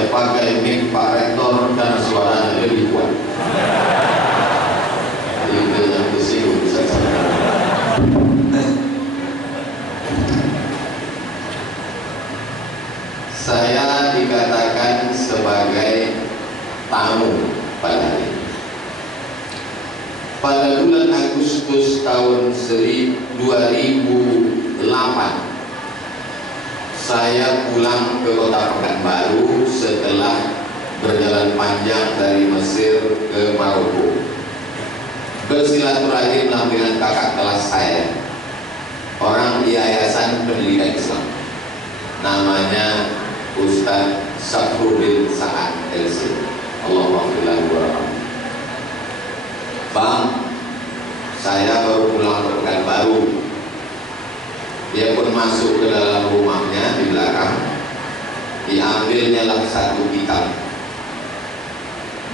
saya pakai mic Pak Rektor karena suaranya lebih kuat. Itu yang disinggung saya dikatakan sebagai tamu pada hari ini. Pada bulan Agustus tahun 2008 saya pulang ke kota Pekanbaru setelah berjalan panjang dari Mesir ke Maroko, bersilaturahim dengan kakak kelas saya, orang di Yayasan Pendidikan Islam, namanya Ustaz Safruddin Sa'ad LC. Allahumma. Bang, saya baru pulang ke Pekanbaru. Dia pun masuk ke dalam rumahnya di belakang, diambilnya lah satu kitab,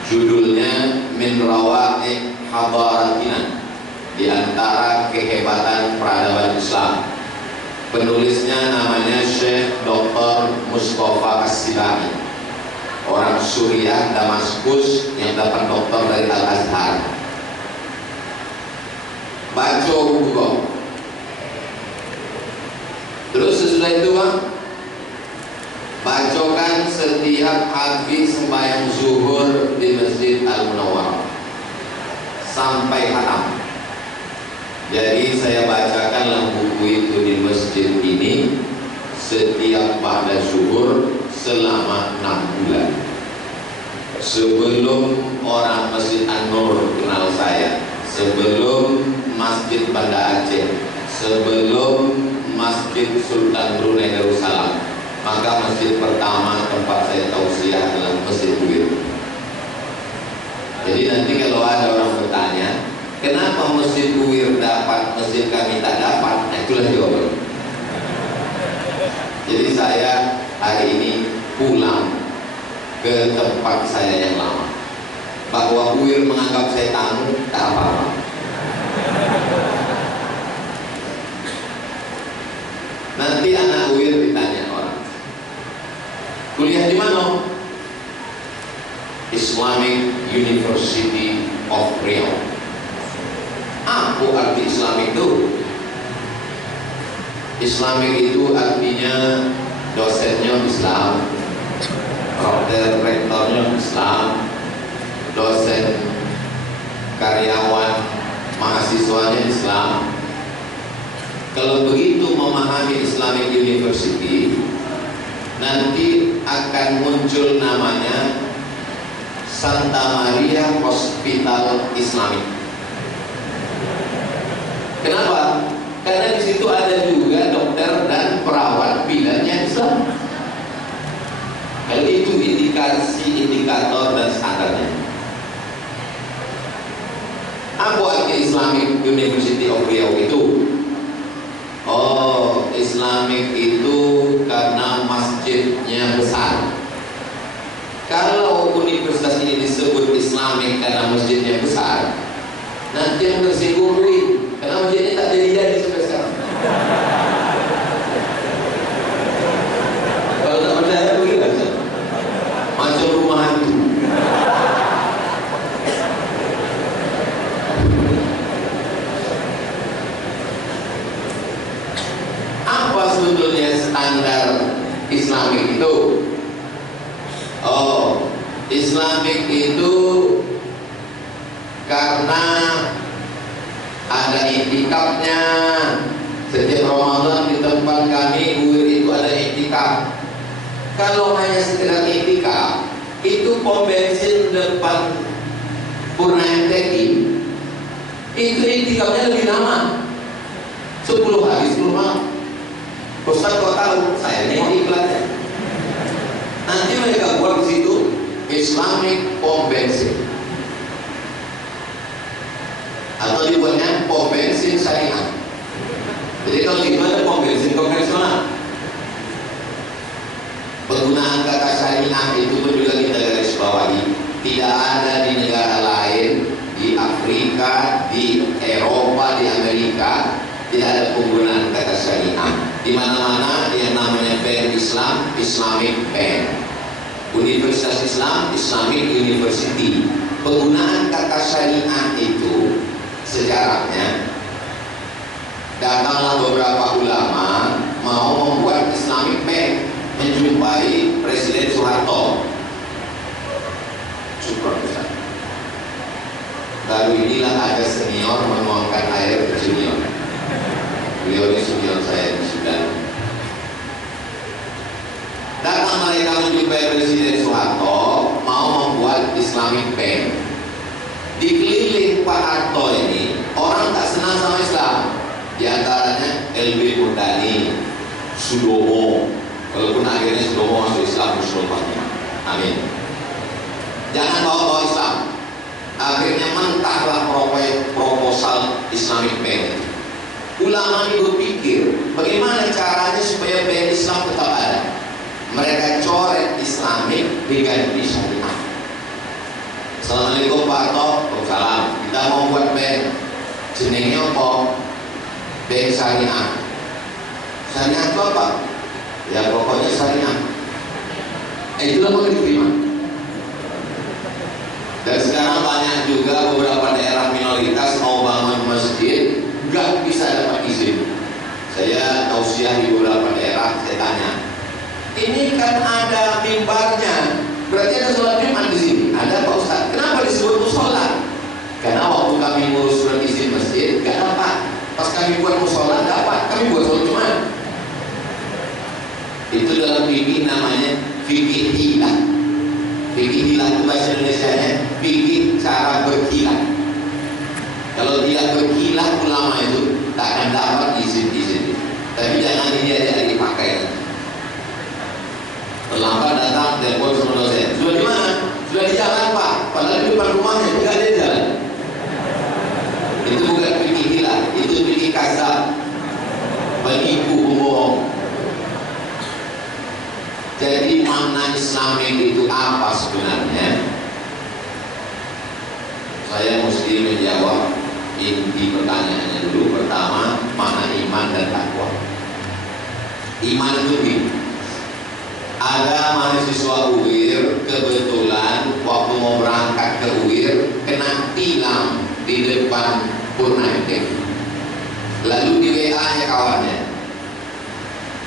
judulnya Min Rawa'i Hadaratina, di antara kehebatan peradaban Islam. Penulisnya namanya Syekh Dr. Mustafa As-Silami, orang Suriah Damaskus yang dapat doktor dari Al-Azhar. Baca buku kok. Terus sesudah itu Bang, bacakan setiap habis sembahyang zuhur di Masjid Al-Munawwarah sampai hatam. Jadi saya bacakanlah buku itu di masjid ini setiap ba'da zuhur selama 6 bulan. Sebelum orang Masjid An-Nur kenal saya, sebelum Masjid Banda Aceh, sebelum Masjid Sultan Brunei Darussalam, maka masjid pertama tempat saya tausiah adalah Masjid Buir. Jadi nanti kalau ada orang bertanya, kenapa Masjid Buir dapat, masjid kami tak dapat, nah itulah jawabannya. Jadi saya hari ini pulang ke tempat saya yang lama. Bahwa Buir menganggap saya tamu, tak apa-apa. Nanti anak Uir ditanya orang, kuliah di mana? Islamic University of Riau. Apa arti Islamic itu? Islamic itu artinya dosennya Islam, rektornya Islam, dosen karyawan mahasiswanya Islam. Kalau begitu memahami Islamic University, nanti akan muncul namanya Santa Maria Hospital Islamic. Kenapa? Karena di situ ada juga dokter dan perawat bidangnya Islam. Kalau itu indikasi, indikator dan standarnya. Apa arti Islamic University of Riau itu? Oh, Islamic itu karena masjidnya besar. Kalau universitas ini disebut Islamic karena masjidnya besar, nanti yang tersinggung duit, karena masjidnya tak jadi sampai sekarang. Kalau tak percaya begini saja, macam rumah hantu. Apa sebetulnya standar Islamic itu? Oh, Islamic itu karena ada iktikafnya. Setiap Ramadan di tempat kami Buir itu ada iktikaf. Kalau hanya sekedar iktikaf, itu pom bensin depan Purna MTQ, itu iktikafnya lebih lama, 10 hari 10 malam. Ustaz kau tahu, saya nengok iklannya. Nanti mereka buat di situ Islamic pom bensin, atau dibuatnya pom bensin syariah. Jadi kalau itu ada pom bensin konvensional. Penggunaan kata syariah itu pun juga kita garis bawahi. Tidak ada di negara lain, di Afrika, di Eropa, di Amerika, tidak ada penggunaan kata syariah. Di mana-mana yang namanya band Islam, Islamic band. Universitas Islam, Islamic University. Penggunaan kata syariah itu sejarahnya, datanglah beberapa ulama mau membuat Islamic Bank, menjumpai Presiden Soeharto. Syukur besar. Baru inilah ada senior menuangkan air ke junior. Beliau ini senior saya di Sudan. Datang mereka menjumpai Presiden Soeharto, mau membuat Islamic Bank. Dikeliling Pak Harto ini, orang tak senang sama Islam. Di antaranya LB Murdani, Sudomo. Walaupun akhirnya Sudomo masuk Islam, Muslimnya. Amin. Jangan bawa-bawa Islam. Akhirnya mentahlah proposal Islamic Bank. Ulama ini berpikir, bagaimana caranya supaya bank Islam tetap ada. Mereka coret Islamic diganti syariah. Assalamualaikum Pak Harto. Waalaikumsalam. Kita mau buat bank. Jenengnya apa? Bank syariah. Syariah itu apa? Ya pokoknya syariah. Itulah mau diterima. Dan sekarang banyak juga beberapa daerah minoritas mau bangun masjid, nggak bisa dapat izin. Saya tausiah di beberapa daerah, saya tanya, ini kan ada mimbarnya, berarti ada sholat Jumat di sini. Ada Pak Ustaz. Kenapa disebut musola? Karena waktu kami ngurus surat izin masjid, nggak dapat. Pas kami buat musola dapat, kami buat sholat Jumat. Itu dalam fikih namanya fikih hilah. Fikih hilah itu bahasa Indonesianya fikih cara berkilah. Kalau tidak berkilah ulama itu tak akan dapat izin-izin. Tapi jangan ini aja dipakai. Terlambat datang telepon sama dosen. Sudah di mana? Sudah di jalan Pak. Padahal di depan rumahnya tidak ada jalan. Itu bukan fikih hilah, itu fikih kasar, penipu, pembohong. Jadi makna Islamik itu apa sebenarnya? Saya mesti menjawab inti pertanyaannya dulu. Pertama, makna iman dan takwa. Iman itu gini. Ada mahasiswa UIR kebetulan waktu mau berangkat ke UIR kena tilang di depan Purnaetik. Lalu di WA-nya kawannya,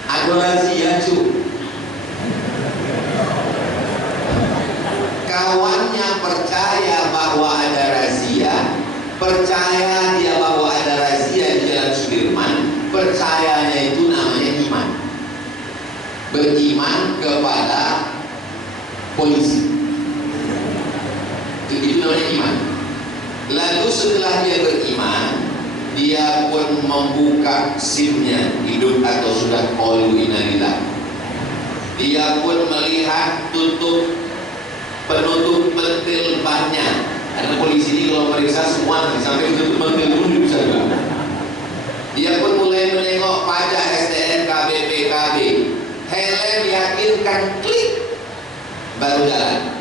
ada razia cu. Kawannya percaya bahwa ada razia, percaya dia bahwa ada razia di Jalan Sudirman, percayanya itu namanya iman. Beriman kepada polisi, itu namanya iman. Lalu setelah dia beriman, dia pun membuka SIM-nya, hidup atau sudah qalu innalillah. Dia pun melihat penutup pentil bannya. Karena polisi ini kalau meriksa semua sampai penutup pentil pun bisa juga. Dia pun mulai menengok pajak SDN, KBPKB. Helm yakinkan, klik, baru jalan.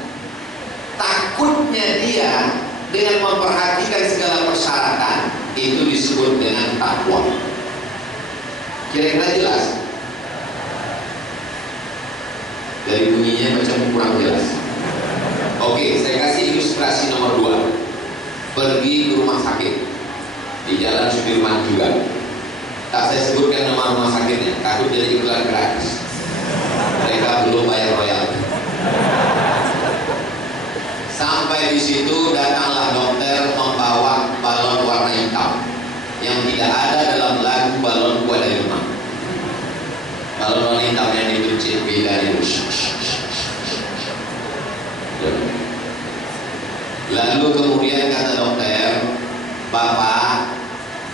Takutnya dia dengan memperhatikan segala persyaratan itu disebut dengan takwa. Kira-kira jelas? Dari bunyinya macam kurang jelas. Oke, saya kasih ilustrasi nomor 2. Pergi ke rumah sakit di Jalan Sudirman juga. Tak saya sebutkan nama rumah sakitnya, takut jadi iklan gratis. Mereka belum bayar royalti. Sampai di situ datanglah dokter membawa balon warna hitam yang tidak ada dalam lagu balon gua dari rumah. Balon warna hitam yang dipencet beda itu. Lalu kemudian kata dokter, Bapak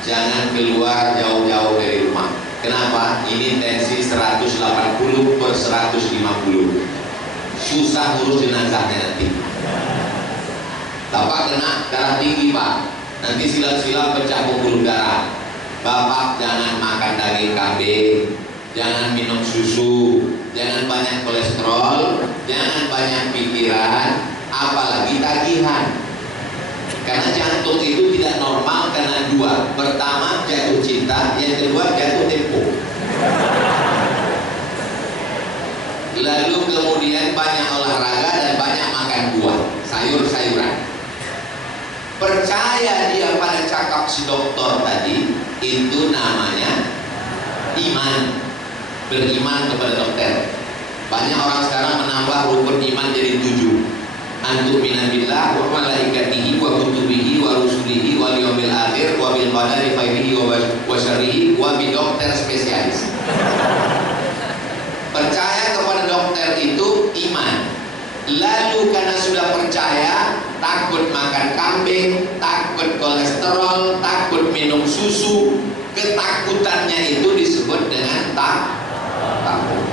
jangan keluar jauh-jauh dari rumah. Kenapa? Ini tensi 180/150. Susah urus jenazahnya nanti. Bapak kena darah tinggi Pak, nanti silam-silam pecah pembuluh darah. Bapak jangan makan daging kambing, jangan minum susu, jangan banyak kolesterol, jangan banyak pikiran, apalagi tagihan. Karena jantung itu tidak normal karena 2. Pertama jatuh cinta, yang kedua jatuh tempo. lalu kemudian banyak olahraga dan banyak makan buah, sayur-sayuran. Percaya dia pada cakap si dokter tadi, itu namanya iman. Beriman kepada dokter. Banyak orang sekarang menambah rukun iman jadi 7. Antu minabillah wa malaikatihi wa kutubihi wa rusulihi wa yaumil akhir wa bil qadari khairihi wa syarrihi wa bi dokter spesialis. Percaya kepada dokter itu iman. Lalu karena sudah percaya, takut makan kambing, takut kolesterol, takut minum susu, ketakutannya itu disebut dengan takut.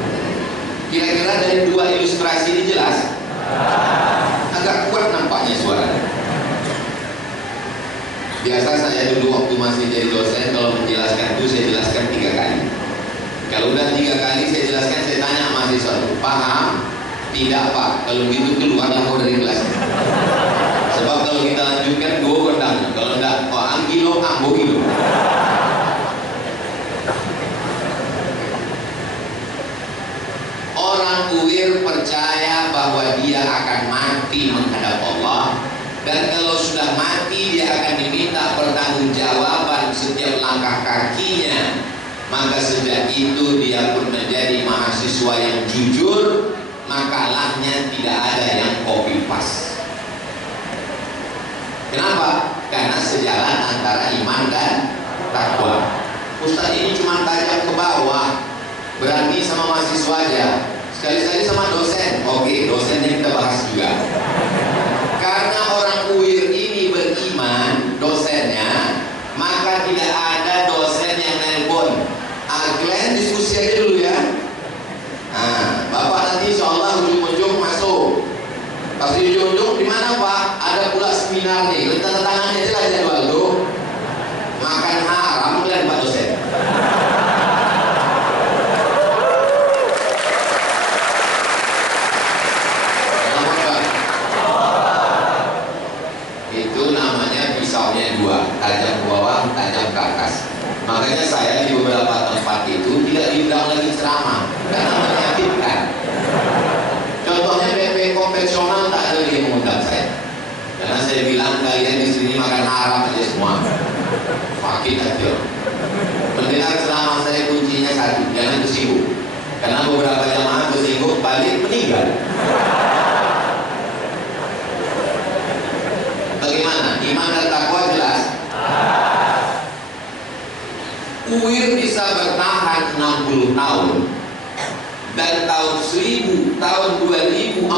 Kira-kira dari 2 ilustrasi ini jelas? Agak kuat nampaknya suaranya. Biasa saya dulu waktu masih jadi dosen, kalau menjelaskan itu saya jelaskan 3 kali. Kalau udah 3 kali saya jelaskan, saya tanya mahasiswa, paham? Tidak Pak, kalau gitu keluarlah kau dari kelas. Sebab kalau kita lanjutkan gue kondang, kalau enggak, oh anggilo, ambogilo. Orang UIR percaya bahwa dia akan mati menghadap Allah, dan kalau sudah mati dia akan diminta pertanggungjawaban setiap langkah kakinya. Maka sejak itu dia pun menjadi mahasiswa yang jujur, makalahnya tidak ada yang copy paste. Kenapa? Karena sejalan antara iman dan takwa. Ustaz ini cuma tajam ke bawah, berani sama mahasiswa aja, sekali-sekali sama dosen. Oke, dosennya kita bahas juga. Karena orang UIR ini beriman, dosennya, maka tidak ada dosen yang nelpon. Kalian diskusi aja dulu ya. Nah, Bapak nanti insya Allah ujung-ujung masuk. Pas di ujung-ujung di mana Pak? Ada pula seminar nih. Tanda tangannya aja lah jadwal tuh. Makan haram kalian Pak dosen. Itu namanya pisaunya 2, tajam ke bawah, tajam ke atas. Makanya saya di beberapa tempat itu tidak diundang lagi ceramah karena menyakitkan. Contohnya BP konvensional tak ada yang mengundang saya, karena saya bilang kalian di sini makan haram aja semua. Fakir aja. Mendengar ceramah saya kuncinya 1, jangan tersinggung. Karena beberapa jamaah tersinggung balik meninggal. Bagaimana? Iman dan takwa jelas. UIR bisa bertahan 60 tahun, dan tahun 2041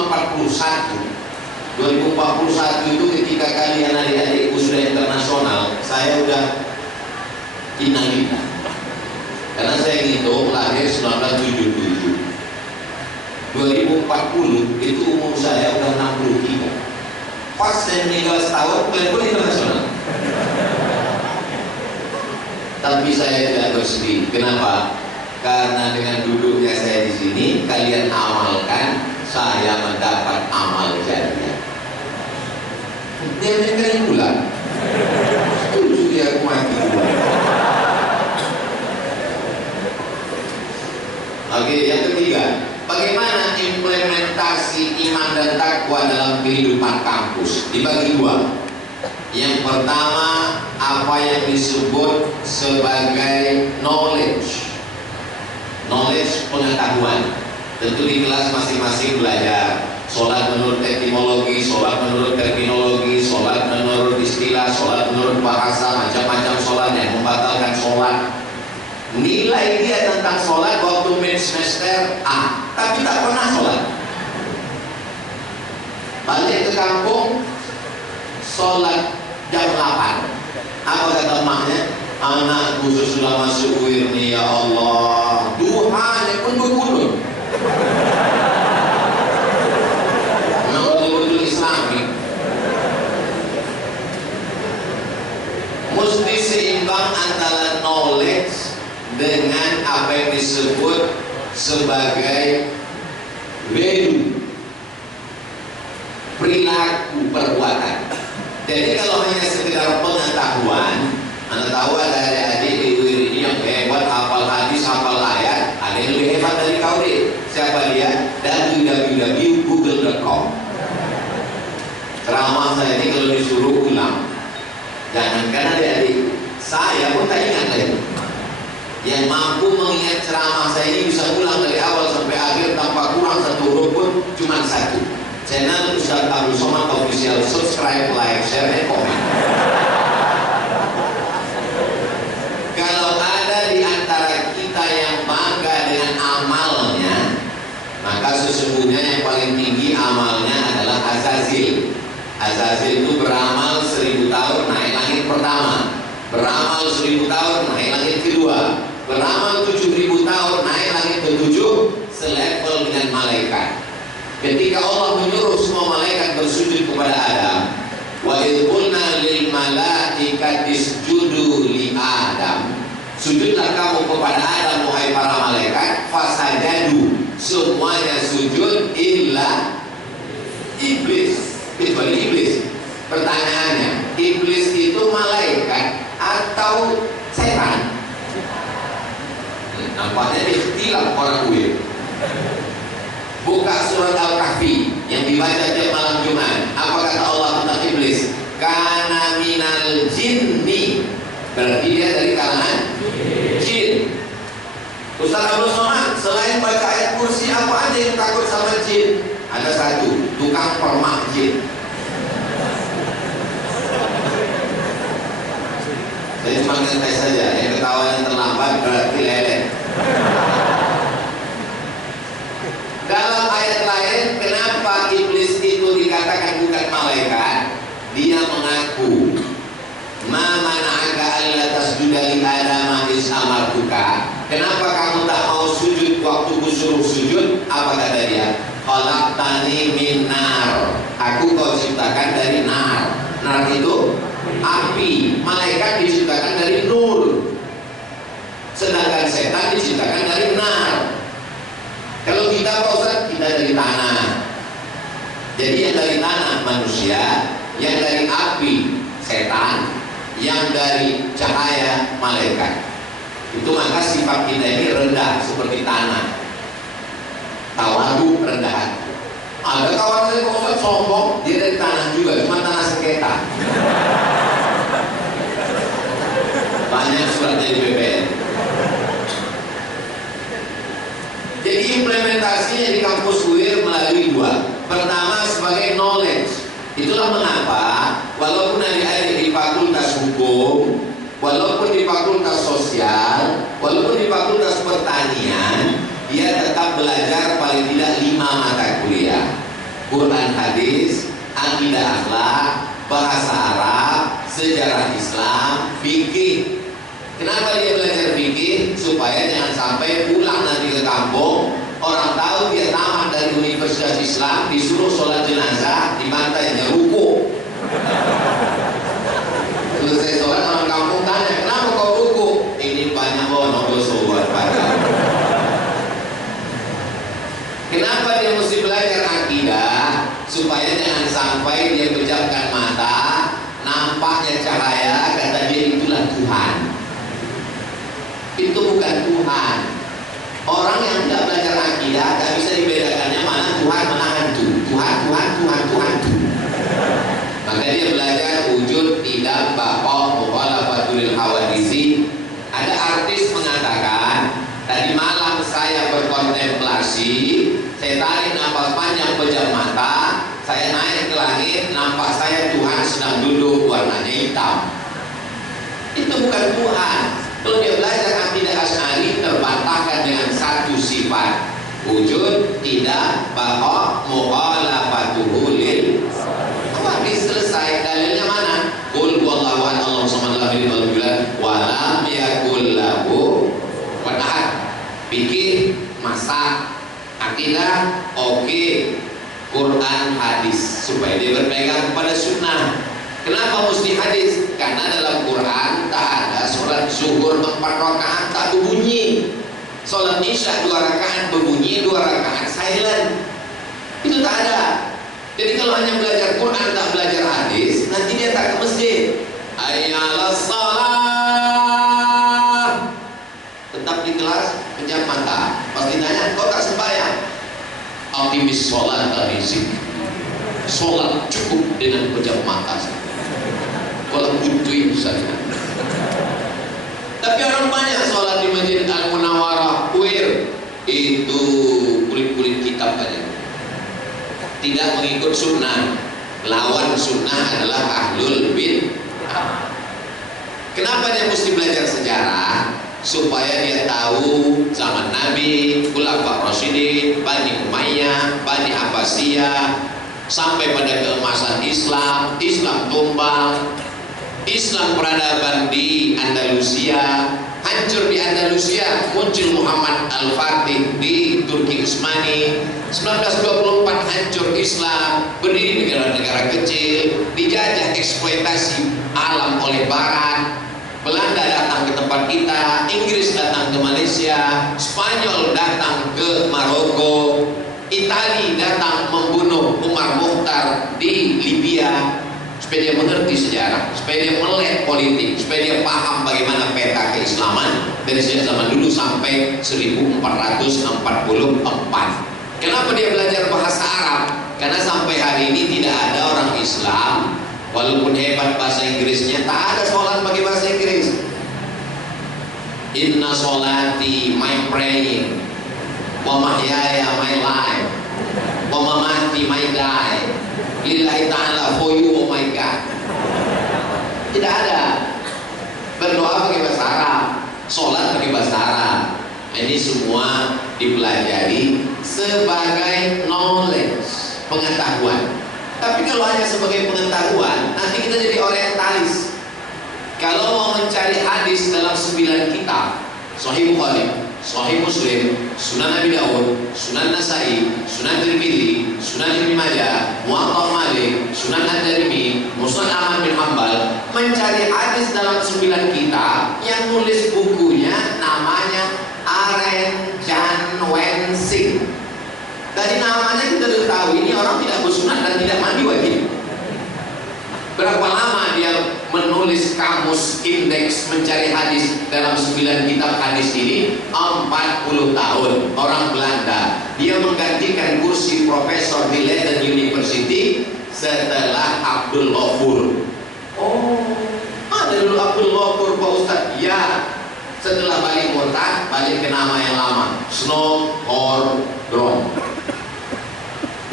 itu ketika kalian adik-adikku sudah internasional, saya udah innalillah. Karena saya ngitung lahir 1977, 2040 itu umur saya udah 63. Pas saya meninggal setahun, kalian pun internasional. Tapi saya tidak bersedih. Kenapa? Karena dengan duduknya saya di sini, kalian amalkan, saya mendapat amal jariah. Dia meninggal bulan. Setuju dia aku mati bulan. Oke, yang ketiga, bagaimana implementasi iman dan takwa dalam kehidupan kampus? Dibagi 2. Yang pertama, apa yang disebut sebagai knowledge, pengetahuan. Tentu di kelas masing-masing belajar. Sholat menurut etimologi, sholat menurut terminologi, sholat menurut istilah, sholat menurut bahasa, macam-macam sholat yang membatalkan sholat. Nilai dia tentang sholat waktu mid semester A, tapi tak pernah sholat. Balik ke kampung, sholat jam 8. Apa kata emaknya? Anakku sudah masuk UIR nih, ya Allah. Duhanya pun berkurun. Betul-betul Islami. Mesti seimbang antara knowledge dengan apa yang disebut sebagai value, perilaku perbuatan. Jadi kalau hanya sekedar pengetahuan, Anda tahu ada adik-adik di UIR ini yang hebat, hafal hadis, hafal ayat, ada yang lebih hebat dari kau deh. Siapa dia? lihat www.google.com. Ceramah saya ini kalau disuruh ulang, jangankan adik-adik, saya pun tak ingat lagi. Yang mampu mengingat ceramah saya ini bisa ulang dari awal sampai akhir tanpa kurang satu huruf pun cuma satu. Channel Ustaz Abdul Somad Official, subscribe, like, share, dan komen. Kalau ada di antara kita yang bangga dengan amalnya, maka sesungguhnya yang paling tinggi amalnya adalah Azazil. Azazil itu beramal 1000 tahun naik langit pertama, beramal 1000 tahun naik langit kedua, beramal 7000 tahun naik langit ketujuh, selevel dengan malaikat. Ketika Allah menyuruh semua malaikat bersujud kepada Adam, wa idh qulna lil malaikati isjudu li Adam, sujudlah kamu kepada Adam wahai para malaikat, fasajadu, semuanya sujud illa iblis, kecuali iblis. Pertanyaannya, iblis itu malaikat atau setan? Nampaknya ikhtilaf orang uir. Buka surat Al-Kahfi yang dibaca tiap malam Jumat. Apa kata Allah tentang iblis? Kana minal jinni, berarti dia dari kalangan jin. Ustaz Abdul Somad, selain baca ayat kursi, apa aja yang takut sama jin? Ada satu, tukang permak jin. Saya cuma ngetes saja, yang ketawa yang terlambat berarti lele. Dalam ayat lain, kenapa iblis itu dikatakan bukan malaikat? Dia mengaku, ma mana'aka alla tasjuda li Adam is amartuka. Kenapa kamu tak mau sujud waktu kusuruh sujud? Apa kata dia? Khalaqtani min nar. Aku kau ciptakan dari nar. Nar itu api. Malaikat diciptakan dari nur. Sedangkan setan diciptakan dari nar. Kalau kita Pak Ustaz, kita dari tanah. Jadi yang dari tanah manusia, yang dari api setan, yang dari cahaya malaikat. Itu maka sifat kita ini rendah seperti tanah. Tawadu, rendah hati. Ada kawan saya Pak Ustaz sombong, dia dari tanah juga, cuma tanah sengketa. Banyak surat dari BPN. Jadi implementasinya di kampus UIR melalui dua. Pertama sebagai knowledge. Itulah mengapa walaupun adik-adik di fakultas hukum, walaupun di fakultas sosial, walaupun di fakultas pertanian, dia tetap belajar paling tidak 5 mata kuliah. Quran hadis, akidah akhlak, bahasa Arab, sejarah Islam, fikih. Kenapa dia belajar fikih? Supaya jangan sampai pulang nanti ke kampung, orang tahu dia tamat dari Universitas Islam, disuruh sholat jenazah, dibantainya ruku. Selesai sholat, orang kampung tanya, kenapa kau ruku? Ini banyak dosa buat pada. Kenapa dia mesti belajar akidah? Supaya jangan sampai dia pejamkan mata, nampaknya cahaya, kata dia itulah Tuhan. Itu bukan Tuhan. Orang yang tidak belajar akidah tak bisa dibedakannya mana Tuhan mana hantu. Tuhan. Maka dia belajar wujud, tidak, baqa, mukhalafatul hawadisi. Ada artis mengatakan, tadi malam saya berkontemplasi, saya tarik nafas panjang pejam mata, saya naik ke langit, nampak saya Tuhan sedang duduk warnanya hitam. Itu bukan Tuhan. Kalau dia belajar akidah Asy'ari terbantahkan dengan satu sifat, wujud, tidak, baqa, mukhalafatuhu lil. Habis selesai, dalilnya mana? Qul huwallahu ahad, Allahu samad, lam yalid walam yulad wa lam yakul lahu kufuwan ahad. Fikih, masak, akidah, oke. Quran, hadis, supaya dia berpegang kepada sunnah. Kenapa mesti hadis? Karena dalam Quran tak ada sholat zuhur 4 rakaat tak berbunyi, sholat isya 2 rakaat berbunyi, 2 rakaat silent. Itu tak ada. Jadi kalau hanya belajar Quran tak belajar hadis, nanti dia tak ke masjid. Ayyalas salat, tetap di kelas pejam mata. Pas ditanya, kau tak sembahyang? Aktivis sholat dari zikir. Sholat cukup dengan pejam mata. Kalau butuh saja. Tapi orang banyak sholat di Masjid Al-Munawwarah itu kulit-kulit kitab aja. Tidak mengikut sunnah. Lawan sunnah adalah ahlul bid'ah. Kenapa dia mesti belajar sejarah? Supaya dia tahu zaman Nabi, Khulafaur Rasyidin, Bani Umayyah, Bani Abbasiyah, sampai pada keemasan Islam, Islam tumbang, Islam peradaban di Andalusia, hancur di Andalusia, muncul Muhammad Al-Fatih di Turki Utsmani, 1924 hancur Islam, berdiri negara-negara kecil, dijajah eksploitasi alam oleh Barat. Belanda datang ke tempat kita, Inggris datang ke Malaysia, Spanyol datang ke Maroko, Italia datang membunuh Umar Mukhtar di Libya. Supaya dia mengerti sejarah, supaya dia melek politik, supaya dia paham bagaimana peta keislaman dari sejak zaman dulu sampai 1444. Kenapa dia belajar bahasa Arab? Karena sampai hari ini tidak ada orang Islam, walaupun hebat bahasa Inggrisnya, tak ada sholat pakai bahasa Inggris. Inna sholati, my praying, wa mahyaya, my life, wa mamati, my die, lillahi ta'ala, for you, oh my God. Tidak ada. Berdoa pakai bahasa Arab, sholat pakai bahasa Arab. Ini semua dipelajari sebagai knowledge, pengetahuan. Tapi kalau hanya sebagai pengetahuan, nanti kita jadi orientalis. Kalau mau mencari hadis dalam 9 kitab, Sahih Bukhari, Sahih Muslim, Sunan Abi Dawud, Sunan Nasai, Sunan Tirmidzi, Sunan Ibnu Majah, Muwatta Malik, Sunan Ad-Darimi, Musnad Ahmad bin Hanbal, mencari hadis dalam 9 kitab, yang nulis bukunya namanya Aren Jan Wen Sing. Dari namanya kita sudah tahu ini orang tidak bersunat dan tidak mandi wajib. Berapa lama dia menulis kamus indeks mencari hadis dalam 9 kitab hadis ini? 40 tahun. Orang Belanda. Dia menggantikan kursi profesor di Leiden University setelah Abdul Ghafur. Oh, ada dulu Abdul Ghafur Pak Ustaz? Ya. Setelah balik kota, balik ke nama yang lama, Snowhorn.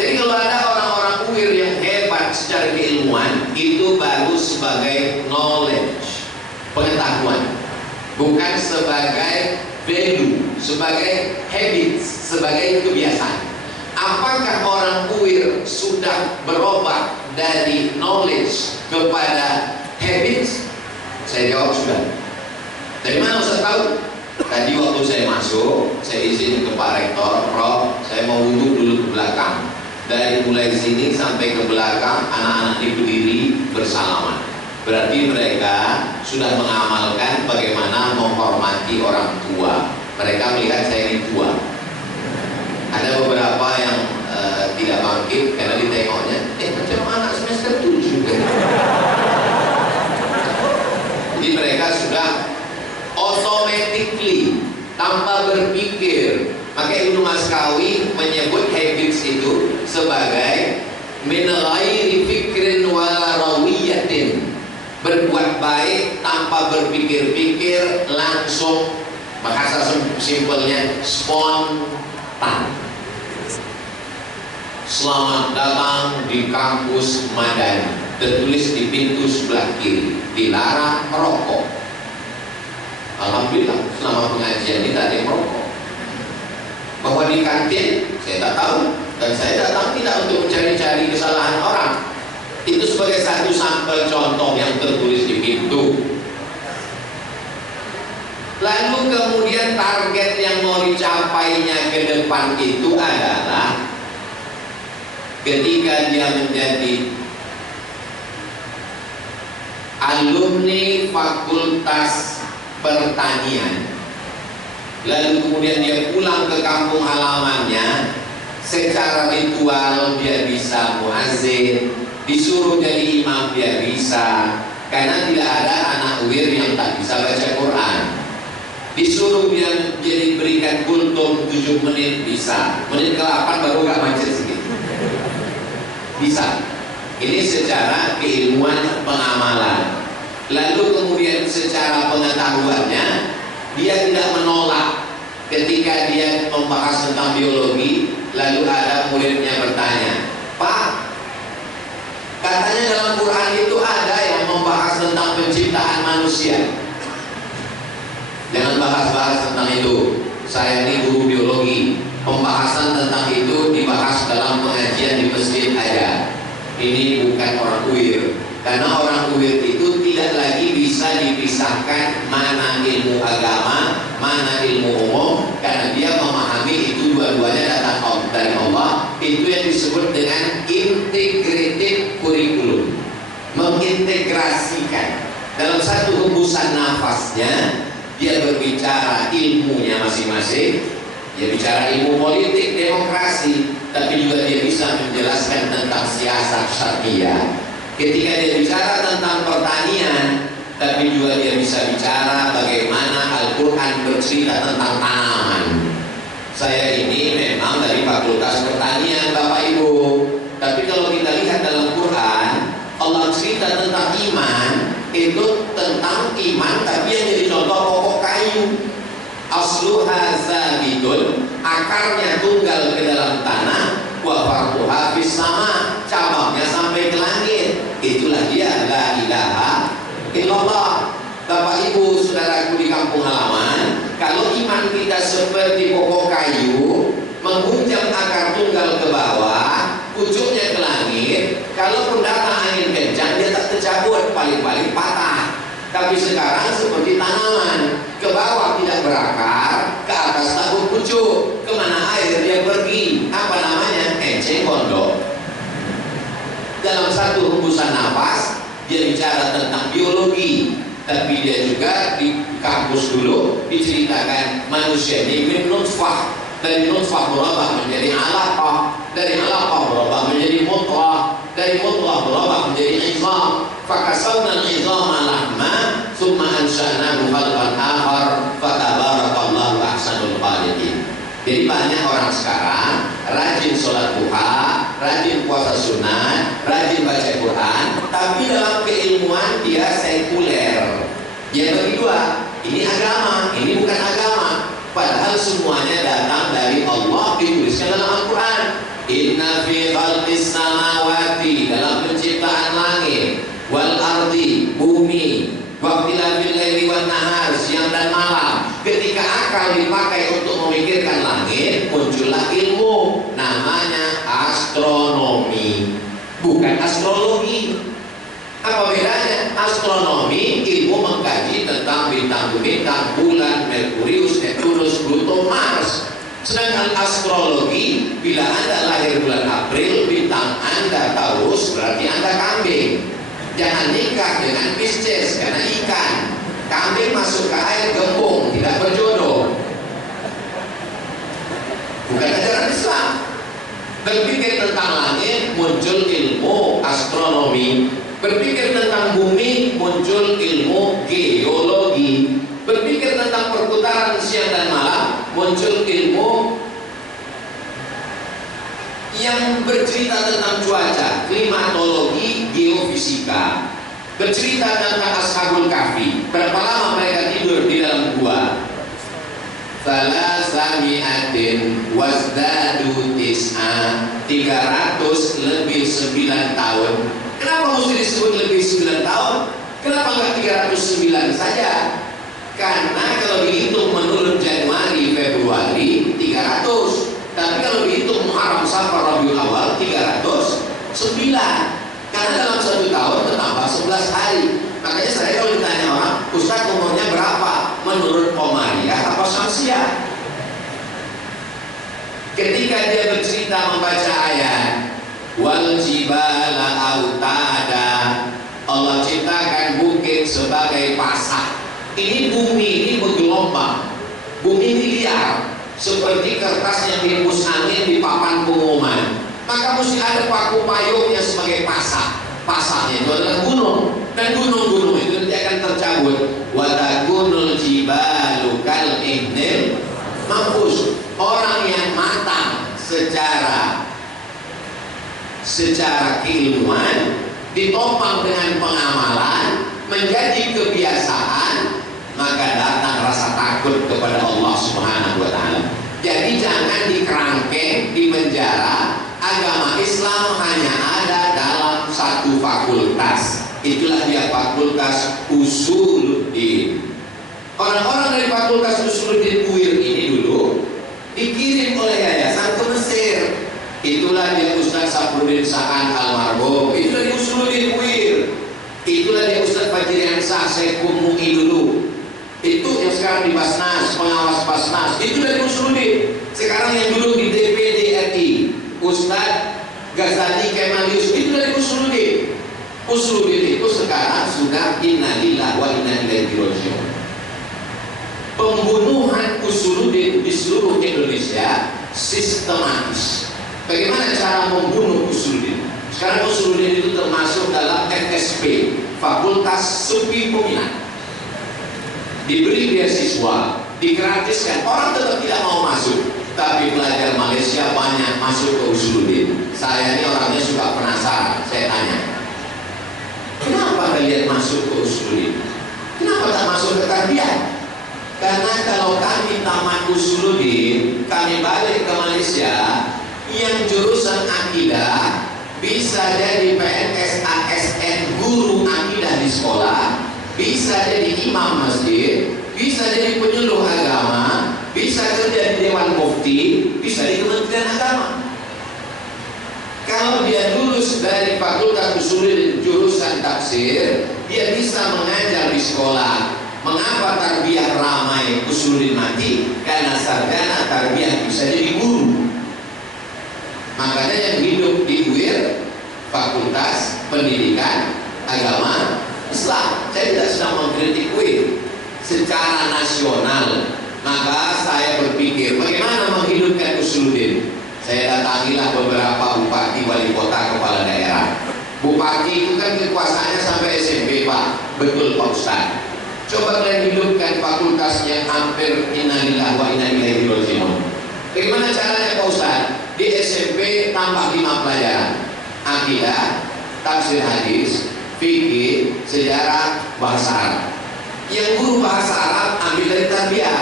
Jadi kalau ada orang-orang UIR yang hebat secara keilmuan, itu baru sebagai knowledge, pengetahuan, bukan sebagai value, sebagai habits, sebagai kebiasaan. Apakah orang UIR sudah berubah dari knowledge kepada habits? Saya jawab sudah. Dari mana Ustaz tahu? Tadi waktu saya masuk, saya izin ke Pak Rektor, Prof, saya mau duduk dulu ke belakang. Dari mulai sini sampai ke belakang, anak-anak ini berdiri bersalaman. Berarti mereka sudah mengamalkan bagaimana menghormati orang tua. Mereka melihat saya ini tua. Ada beberapa yang tidak bangkit karena ditengoknya, macam anak semester 7. Jadi mereka sudah automatically, tanpa berpikir. Maka Ibnu Maskawi menyebut habits itu sebagai min ghairi fikrin wala rawiyatin, berbuat baik tanpa berpikir-pikir, langsung, bahasa simpelnya spontan. Selamat datang di kampus Madani, tertulis di pintu sebelah kiri, dilarang merokok. Alhamdulillah selama pengajian ini tak ada yang merokok. Bahwa di kantin saya tak tahu, dan saya datang tidak untuk mencari-cari kesalahan orang. Itu sebagai satu sampel contoh yang tertulis di pintu. Lalu kemudian target yang mau dicapainya ke depan itu adalah ketika dia menjadi alumni Fakultas Pertanian, lalu kemudian dia pulang ke kampung halamannya, secara ritual dia bisa muazzin, disuruh jadi imam dia bisa, karena tidak ada anak UIR yang tak bisa baca Quran. Disuruh dia jadi berikan kultum 7 menit bisa, menit ke-8 baru gak macet sedikit, bisa. Ini secara keilmuan pengamalan. Lalu kemudian secara pengetahuannya dia tidak menolak ketika dia membahas tentang biologi. Lalu ada muridnya bertanya, "Pak, katanya dalam Quran itu ada yang membahas tentang penciptaan manusia. Jangan bahas-bahas tentang itu. Saya ini guru biologi. Pembahasan tentang itu dibahas dalam pengajian di masjid aja. Ini bukan orang UIR. Karena orang UIR itu tidak lagi bisa dipisahkan mana ilmu agama, mana ilmu umum, karena dia memahami itu dua-duanya datang dari Allah. Itu yang disebut dengan integrated curriculum, mengintegrasikan dalam satu hembusan nafasnya. Dia berbicara ilmunya masing-masing. Dia bicara ilmu politik, demokrasi, tapi juga dia bisa menjelaskan tentang siasat syariah. Ketika dia bicara tentang pertanian, tapi juga dia bisa bicara bagaimana Al-Quran bercerita tentang tanaman. Saya ini memang dari Fakultas Pertanian, Bapak Ibu, tapi kalau kita lihat dalam Quran, Allah cerita tentang iman, itu tentang iman, tapi yang jadi contoh pokok kayu. Asluha zabidun, akarnya tunggal ke dalam tanah, wa farquha fis sama, cabangnya sampai ke langit. Itulah dia la ilaha illallah. Bapak Ibu, saudaraku di kampung halaman, kalau iman kita seperti pokok kayu, menghunjam akar tunggal ke bawah, pucuknya ke langit. Kalaupun datang angin kencang, dia tak tercabut, paling-paling patah. Tapi sekarang seperti tanaman, ke bawah tidak berakar, ke atas tak berpucuk. Kemana air dia pergi? Apa namanya? Enceng gondok. Dalam satu hembusan nafas, dia bicara tentang biologi, tapi dia juga di kampus dulu diceritakan manusia ini min nutfah, dari nutfah berubah menjadi alaqah, dari alaqah berubah menjadi mudghah, dari mudghah berubah menjadi izam, fakasawna al-izama lahma thumma ansha'nahu khalqan akhar fatabarakallahu ahsanul khaliqin. Jadi banyak orang sekarang rajin sholat duha, rajin puasa sunat, rajin baca Quran, tapi dalam keilmuan dia sekuler. Yang kedua, ini agama, ini bukan agama. Padahal semuanya datang dari Allah, dituliskan dalam Al-Quran. Inna fi khalqis samawati, dalam penciptaan langit, wal ardi, bumi, waqtilafil laili wan nahar, siang dan malam. Ketika akal dipakai untuk memikirkan langit, muncullah ilmu, namanya astronomi, bukan astrologi. Apa bedanya? Astronomi, ilmu mengkaji tentang bintang-bintang, bulan, Merkurius, Neptunus, Pluto, Mars. Sedangkan astrologi, bila Anda lahir bulan April, bintang Anda Taurus, berarti Anda kambing. Jangan nikah dengan Pisces karena ikan. Kambing masuk ke air gembung, tidak berjodoh. Bukan ajaran Islam. Berpikir tentang langit, muncul ilmu astronomi. Berpikir tentang bumi, muncul ilmu geologi. Berpikir tentang perputaran siang dan malam, muncul ilmu yang bercerita tentang cuaca, klimatologi, geofisika. Bercerita tentang Ashabul Kahfi, berapa lama mereka tidur di dalam gua. Salasami'atin wasdadu tis'a, 300 lebih 9 tahun. Kenapa mesti disebut lebih 9 tahun? Kenapa enggak 309 saja? Karena kalau dihitung menurut Januari, Februari 300. Tapi kalau dihitung Muharram, Safar, Rabiul Awal 309. Karena dalam 1 tahun bertambah 11 hari. Makanya saya kalau ditanya orang, Ustaz umurnya berapa? Menurut Qamariyah apa Syamsiyah? Ketika dia bercerita membaca ayat wal jibala autada, Allah ciptakan bukit sebagai pasak. Ini bumi ini bergelombang, bumi ini liar, seperti kertas yang dihembus angin di papan pengumuman. Maka mesti ada paku payungnya sebagai pasak. Pasaknya itu adalah gunung, dan gunung-gunung itu nanti akan tercabut. Watakunul jibalu kal mampus. Orang yang matang secara keilmuan ditopang dengan pengamalan menjadi kebiasaan, maka datang rasa takut kepada Allah Subhanahu wa Ta'ala. Jadi jangan dikerangkeng, di penjara. Agama Islam hanya ada dalam satu fakultas. Itulah dia fakultas Usuluddin. Orang-orang dari fakultas Usuluddin UIR ini dulu dikirim oleh yayasan ke Mesir. Itulah dia Ustaz Saprudin Sa'an almarhum. Itulah dia Usuluddin UIR. Itulah dia Ustaz Fajri Ansah Sekum MUI dulu. Itu yang sekarang di Basnas, pengawas Basnas. Itulah dia Usuluddin. Sekarang yang dulu di DPD RI, Ustaz Ghazali Kemalius. Itulah dia Usuluddin. Usuluddin itu sekarang sudah innalillahi wa inna ilaihi raji'un. Pembunuhan Usuluddin di seluruh Indonesia sistematis. Bagaimana cara membunuh Usuluddin? Sekarang Usuluddin itu termasuk dalam FSP, Fakultas Sepi Peminat. Diberi beasiswa, digratiskan, orang tetap tidak mau masuk. Tapi pelajar Malaysia banyak masuk ke Usuluddin. Saya ini orangnya suka penasaran, saya tanya, kenapa kalian masuk ke Usuluddin? Kenapa tak masuk ke tarbiyah? Karena kalau kami tamat Usuluddin, kami balik ke Malaysia, yang jurusan akidah bisa jadi PNS ASN guru akidah di sekolah, bisa jadi imam masjid, bisa jadi penyuluh agama, bisa kerja di Dewan Mufti, bisa di Kementerian Agama. Kalau dia lulus dari Fakultas Usuluddin jurusan tafsir, dia bisa mengajar di sekolah. Mengapa tarbiyah ramai Usuluddin mati? Karena sarjana tarbiyah bisa jadi guru. Makanya yang hidup di UIR Fakultas Pendidikan Agama Islam. Saya tidak sedang mengkritik UIR secara nasional. Maka saya berpikir bagaimana menghidupkan Usuluddin. Saya datangilah beberapa bupati, wali kota, kepala daerah. Bupati itu kan kekuasaannya sampai SMP, Pak. Betul, Pak Ustaz. Coba kalian hidupkan fakultas yang hampir innalillahi wa inna ilaihi raji'un. Bagaimana caranya, Pak Ustaz? Di SMP tambah 5 pelajaran: akidah, tafsir hadis, fikih, sejarah, bahasa Arab. Yang guru bahasa Arab ambil dari tarbiyah,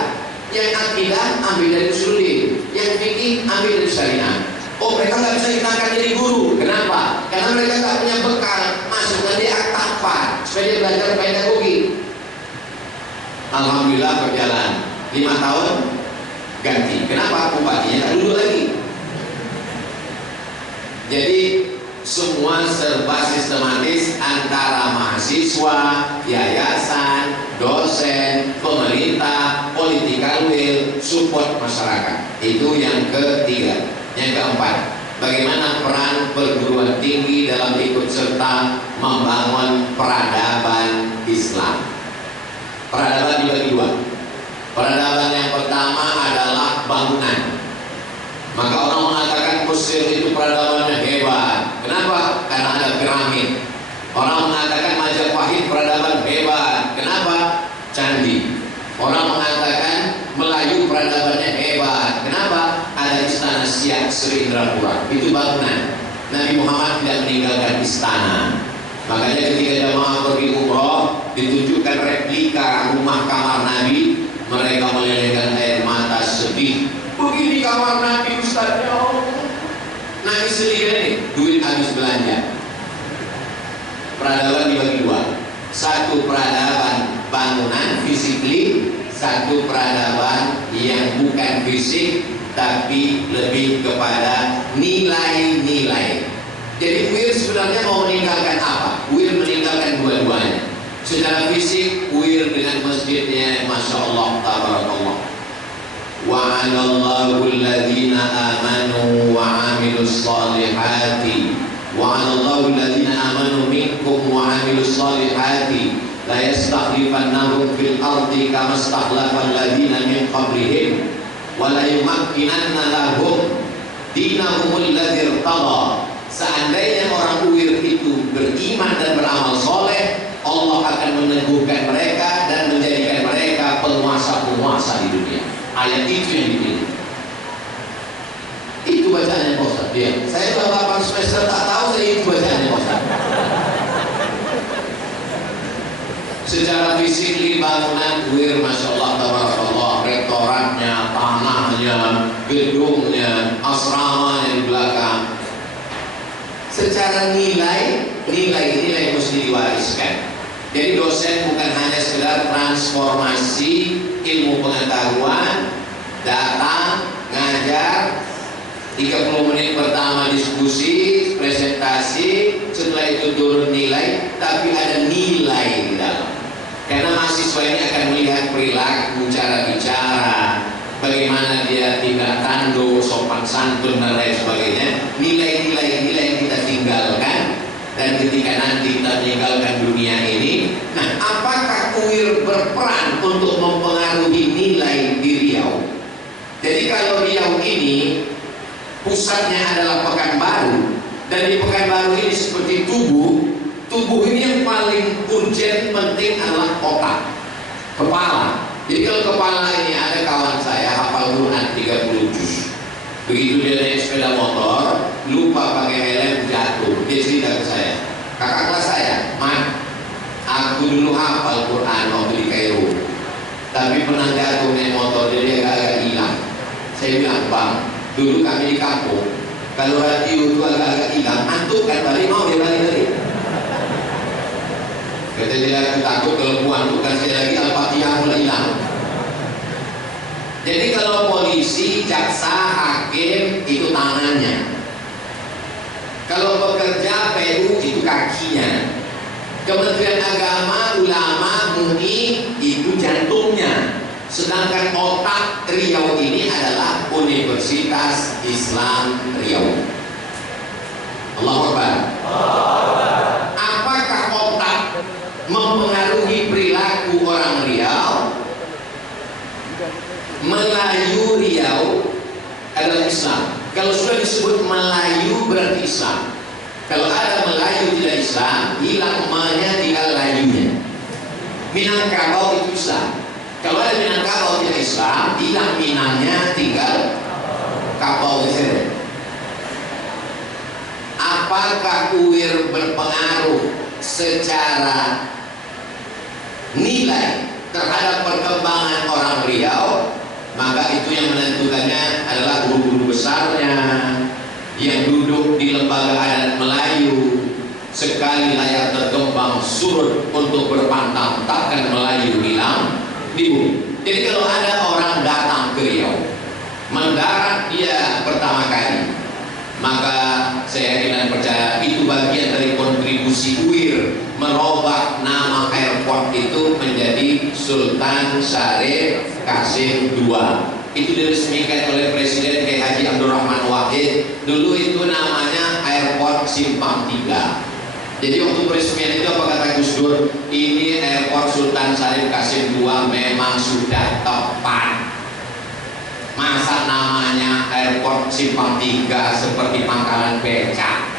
yang akidah ambil dari Usuluddin, yang fikih ambil dari syariah. Oh, mereka nggak bisa ditangkap jadi guru. Kenapa? Karena mereka nggak punya bekal. Masukkan di akta supaya dia belajar pedagogi. Alhamdulillah berjalan 5 tahun ganti. Kenapa? Bupatinya tak duduk lagi. Jadi semua serba sistematis antara mahasiswa, yayasan, dosen, pemerintah, political will, support masyarakat. Itu yang ketiga. Yang keempat, bagaimana peran perguruan tinggi dalam ikut serta membangun peradaban Islam. Peradaban dibagi 2. Peradaban yang pertama adalah bangunan. Maka orang mengatakan Mesir itu peradabannya hebat. Kenapa? Karena ada piramid. Orang mengatakan Majapahit peradaban hebat. Kenapa? Candi. Orang mengatakan Melayu peradabannya hebat. Kenapa? Ada istana Siak Sri Indrapura. Itu bangunan. Nabi Muhammad tidak meninggalkan istana. Makanya ketika jamaah pergi umroh, ditunjukkan replika rumah kamar Nabi, mereka melelehkan air mata sedih. Begini kamar Nabi, Ustaz, ya Allah. Nangis sendiri nih, duit habis belanja. Peradaban dibagi 2. Satu peradaban bangunan physically, satu peradaban yang bukan fisik tapi lebih kepada nilai-nilai. Jadi UIR sebenarnya mau meninggalkan apa? UIR meninggalkan dua-duanya. Secara fisik, UIR dengan masjidnya, Masya Allah, tabarakallah. Wa'alallahu alladhina amanu wa'amilus salihati wa'alallahu alladhina amanu minkum wa'amilus salihati la yastakhlifannahum fil ardi kama stakhlafa alladhina min qablihim wa la yumakkinanna lahum dinahum alladhi irtada. Seandainya orang UIR itu beriman dan beramal soleh, Allah akan meneguhkan mereka dan menjadikan mereka penguasa-penguasa di dunia. ayat itu yang dipilih. Itu bacaannya Pak Ustaz. Ya. Saya baru 8 semester tak tahu saya itu bacaannya Pak Ustaz. Secara fisik bangunan UIR, Masya Allah, tabarakallah, rektoratnya, tanahnya, gedungnya, asramanya di belakang. Secara nilai mesti diwariskan. Jadi dosen bukan hanya sekedar transformasi ilmu pengetahuan, datang, ngajar, 30 menit pertama diskusi, presentasi, setelah itu turun nilai, tapi ada nilai di dalam. Karena mahasiswa ini akan melihat perilaku, cara bicara, bagaimana dia tidak tanduk, sopan santun dan lain sebagainya. Nilai-nilai yang kita tinggalkan, dan ketika nanti kita meninggalkan dunia ini, nah apakah UIR berperan untuk mempengaruhi nilai di Riau? Jadi kalau Riau ini pusatnya adalah Pekanbaru, dan di Pekanbaru ini seperti tubuh ini yang paling urgent penting adalah otak, kepala. Jadi kalau kepala ini, ada kawan saya hafal Quran 30 juz. Begitu dia naik sepeda motor, lupa pakai helm, jatuh. Dia cerita ke saya, kakak kelas saya, "Man, aku dulu hafal Quran waktu di Kairo, tapi pernah jatuh naik motor, jadi agak-agak hilang." Saya bilang, "Bang, dulu kami di kampung, kalau radio itu agak-agak hilang, antuk kan balik, mau dia balik." Kata dia, "Aku takut kelumpuhan, bukan sekali lagi Al-Fatihah mulai hilang." Jadi kalau polisi, jaksa, hakim itu tangannya. Kalau pekerja PU itu kakinya. Kementerian Agama, ulama, MUI itu jantungnya. Sedangkan otak Riau ini adalah Universitas Islam Riau. Allahu Akbar. Apakah otak mempengaruhi perilaku orang Riau? Melayu Riau adalah Islam. Kalau sudah disebut Melayu berarti Islam. Kalau ada Melayu tidak Islam, hilang emanya, tinggal layunya. Minangkabau itu Islam. Kalau ada Minangkabau tidak Islam, hilang Minangnya, tinggal Kabau saja. Apakah UIR berpengaruh secara nilai terhadap perkembangan orang Riau? Maka itu yang menentukannya adalah guru-guru besarnya yang duduk di lembaga adat Melayu. Sekali layar terkembang surut untuk berpantang-pantang Melayu hilang di bumi. Jadi kalau ada orang datang ke Riau, mendarat dia pertama kali, maka saya yakin dan percaya itu bagian dari kontribusi UIR merubah nama airport itu menjadi Sultan Syarif Kasim II. Itu diresmikan oleh Presiden Kiai Haji Abdurrahman Wahid. Dulu itu namanya Airport Simpang 3. Jadi waktu peresmian itu apa kata Gus Dur? Ini Airport Sultan Syarif Kasim II memang sudah tepat. Masa namanya Airport Simpang 3 seperti pangkalan becak?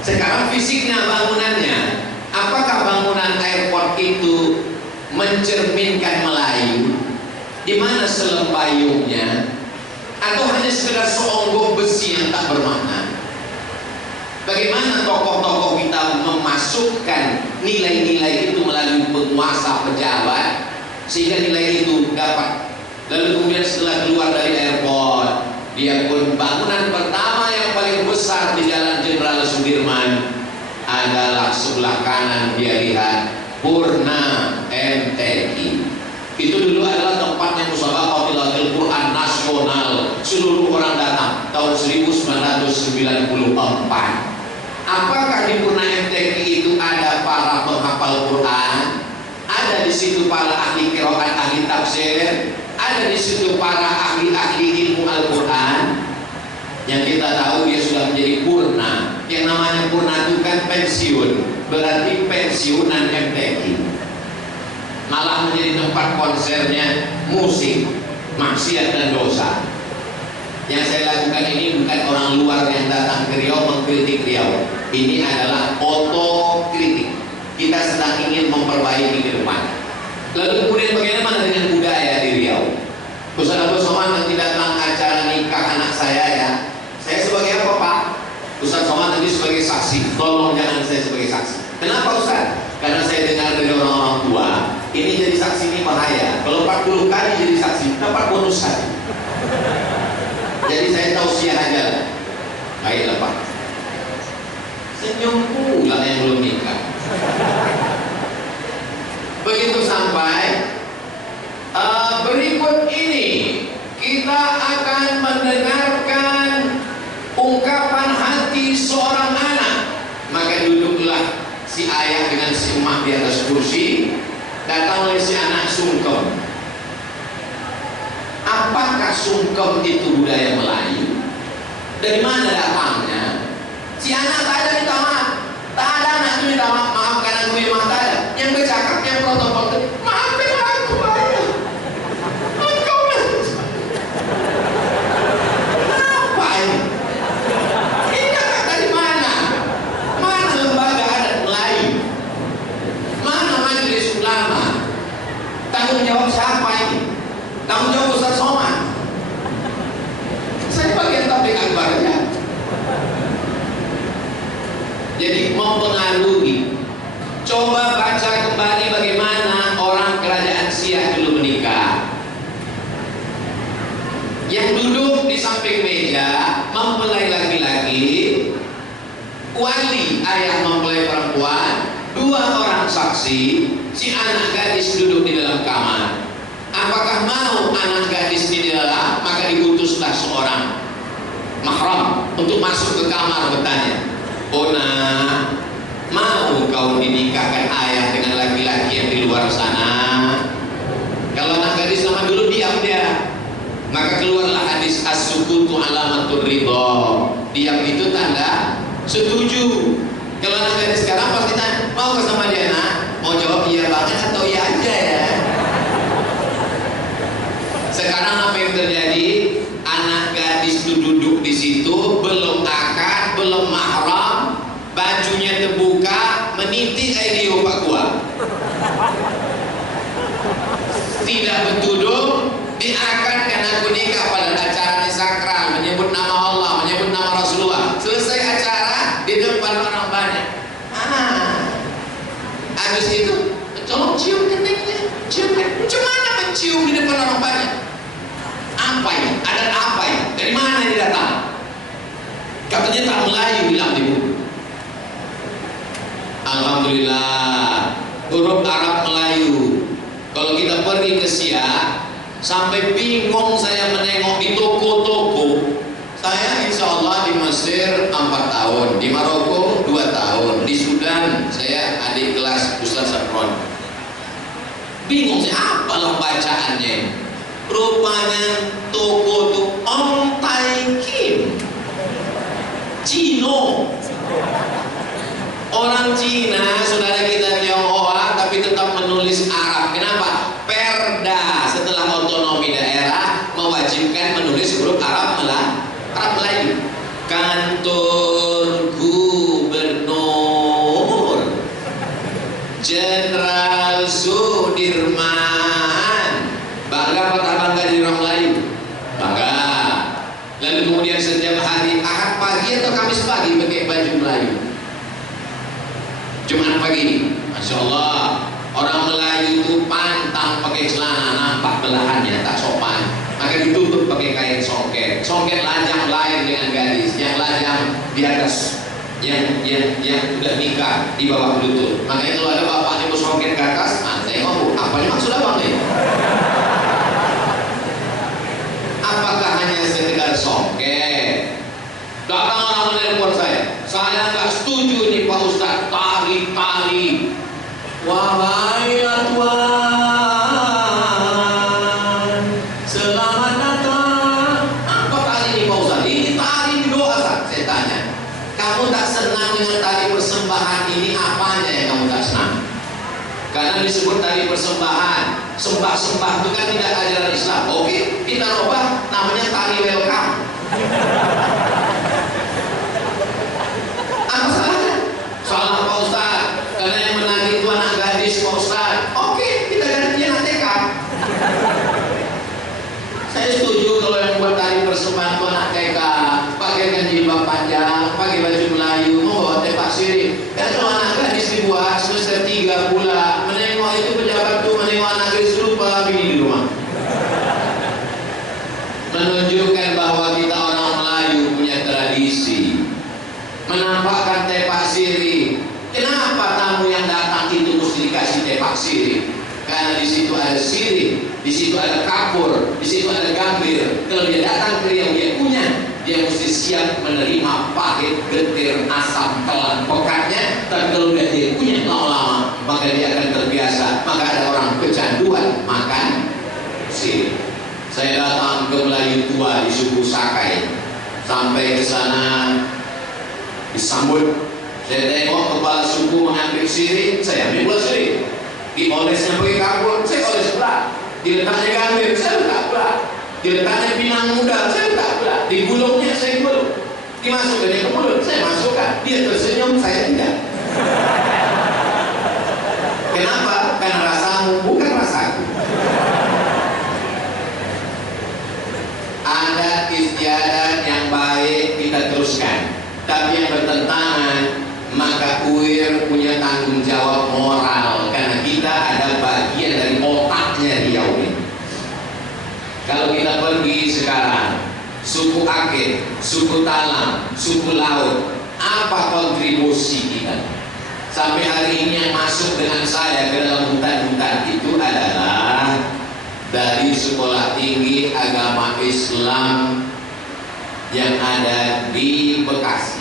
Sekarang fisiknya, bangunannya, apakah bangunan airport itu mencerminkan Melayu? Di mana selempayungnya? Atau hanya sekedar seonggok besi yang tak bermakna? Bagaimana tokoh-tokoh kita memasukkan nilai-nilai itu melalui penguasa pejabat sehingga nilai itu dapat? Lalu kemudian setelah keluar dari airport, dia pun bangunan pertama yang paling besar di Jalan Jenderal Sudirman adalah sebelah kanan dia lihat Purna MTQ. Itu dulu adalah tempatnya musabaqah Tilawatil Quran nasional. Seluruh orang datang tahun 1994. Apakah di Purna MTQ itu ada para penghafal Quran? Ada di situ para ahli qiraat, ahli tafsir, ada di situ para ahli-ahli ilmu Al-Quran. Yang kita tahu dia sudah menjadi purna. Yang namanya purna itu kan pensiun, berarti pensiunan MTQ. Malah menjadi tempat konsernya musik, maksiat dan dosa. Yang saya lakukan ini bukan orang luar yang datang ke Riau mengkritik Riau. Ini adalah otokritik. Kita sedang ingin memperbaiki ke depan. Lalu kemudian bagaimana dengan budaya di Riau? Ustaz Abdul Somad nanti datang acara nikah anak saya ya. Saya sebagai apa Pak? Ustaz Somad nanti sebagai saksi. Tolong jangan saya sebagai saksi. Kenapa Ustaz? Karena saya dengar dari orang-orang tua, ini jadi saksi ini bahaya. Kalau 40 kali jadi saksi, dapat bonus saja. Jadi saya tausiah aja lah. Baiklah Pak. Senyum pula yang belum nikah. Begitu sampai berikut ini kita akan mendengarkan ungkapan hati seorang anak. Maka duduklah si ayah dengan si emak di atas kursi. Datanglah si anak sungkem. Apakah sungkem itu budaya Melayu? Dari mana datangnya? Si anak tak ada minta maaf. Tak ada anak itu minta maaf. Maafkan aku memang tak ada. Yang bercakap, yang protokol itu, maafkan aku ayah. Engkau apa ini? Ini datang dari mana? Mana lembaga adat Melayu? Mana majelis ulama? Tanggung jawab siapa ini? Tanggung jawab Ustaz Somad. Saya bagian tablik akbar ya. Jadi mempengaruhi. Coba baca kembali bagaimana orang kerajaan Siak dulu menikah. Yang duduk di samping meja mempelai laki-laki, wali ayah mempelai perempuan, 2 orang saksi, si anak gadis duduk di dalam kamar. Apakah mau anak gadis di dalam? Maka diutuslah seorang mahram untuk masuk ke kamar bertanya, "Ona, mau kau dinikahkan ayah dengan laki-laki yang di luar sana?" Kalau anak gadis zaman dulu diam dia. Maka keluarlah hadis as-sukutu alamatur ridho. Diam itu tanda setuju. Kalau anak gadis sekarang pasti tanya, "Mau ke sama dia nak?" Mau jawab iya banget atau iya aja ya. Sekarang apa yang terjadi? Anak gadis itu duduk di situ, belum akad, belum mahram, bajunya terbuka, meniti air opak gua. Tidak bertuduh, diakadkan aku nikah pada acara sakral, menyebut nama Allah, menyebut nama Rasulullah. Selesai acara di depan orang banyak. Habis itu, tolong cium keningnya, cium. Cuma mencium di depan orang banyak. Apa ini? Ada apa ini? Dari mana ini datang? Katanya tak Melayu, bilang di buku. Alhamdulillah, huruf Arab Melayu. Kalau kita pergi ke Siak, sampai bingung saya menengok di toko-toko. Saya insya Allah di Mesir 4 tahun, di Maroko 2 tahun, di Sudan saya adik kelas Ustaz Safron. Bingung saya, apalah bacaannya? Rupanya toko itu Om Tai Kim, Cino. Orang Cina, saudara kita Tionghoa, tapi tetap menulis Arab. Kenapa? Perda setelah otonomi daerah mewajibkan menulis huruf Arab Melayu. Kantor Gubernur Jenderal Sudirman. Bangga apa tak bangga di orang Melayu? Bangga. Lalu kemudian setiap hari Ahad pagi atau Kamis pagi pakai baju Melayu. Jumat pagi, Masya Allah, orang Melayu itu pantang pakai celana, nampak belahannya, tak sopan. Maka ditutup pakai kain songket. Songket lajang lain dengan gadis, yang lajang di atas, yang sudah nikah di bawah lutut. Makanya kalau ada bapaknya bersongket ke atas, saya ngomong, apa ini maksud abang nih? Apakah hanya sekedar songket? Datang orang menelpon saya nggak setuju nih Pak Ustadz, tari. Wahai Tuhan, selamat datang. Apa tari ini Pak Ustadz? Ini tari di doa. Saya tanya, kamu tak senang dengan tari persembahan ini? Apanya yang kamu tak senang? Karena disebut tari persembahan, sembah-sembah itu kan tidak ajaran Islam. Oke, kita ubah namanya tari welcome. Apa salahnya? Salah Pak Ustaz, karena yang menagih itu anak gadis Pak Ustaz. Oke, kita ganti kalau anak gadis dibuat semester 3 pula menengok itu pejabat tuh menengok anak gadis lupa bini di rumah. Menunjukkan bahwa kita orang Melayu punya tradisi menampakkan tepak sirih. Kenapa tamu yang datang itu mesti dikasih tepak sirih? Karena di situ ada sirih, di situ ada kapur, di situ ada gambir. Kalau dia datang ke yang dia punya, dia mesti siap menerima pahit, getir, asam, telan, pekatnya. Tapi kalau dia punya lama-lama, maka dia akan terbiasa. Maka ada orang kecanduan makan sirih. Saya datang ke Melayu tua di suku Sakai, sampai ke sana disambut. Saya tengok kepala suku mengambil sirih, saya ambil pula sirih. Diolesnya pakai kapur, saya oles pula. Diletaknya gambir, saya letak pula. Diletaknya pinang muda, saya letak pula. Digulungnya saya gulung. Dimasukkannya ke mulut, saya masukkan. Dia tersenyum, saya tidak. Kenapa? Karena rasamu bukan rasaku. Adat istiadat yang baik kita teruskan, tapi yang bertentangan maka UIR punya tanggung jawab moral, karena kita ada bagian dari otaknya dia ini. Kalau kita pergi sekarang, suku Akeh, suku Talam, suku Laut, apa kontribusi kita? Sampai hari ini yang masuk dengan saya ke dalam hutan-hutan itu adalah dari Sekolah Tinggi Agama Islam yang ada di Bekasi.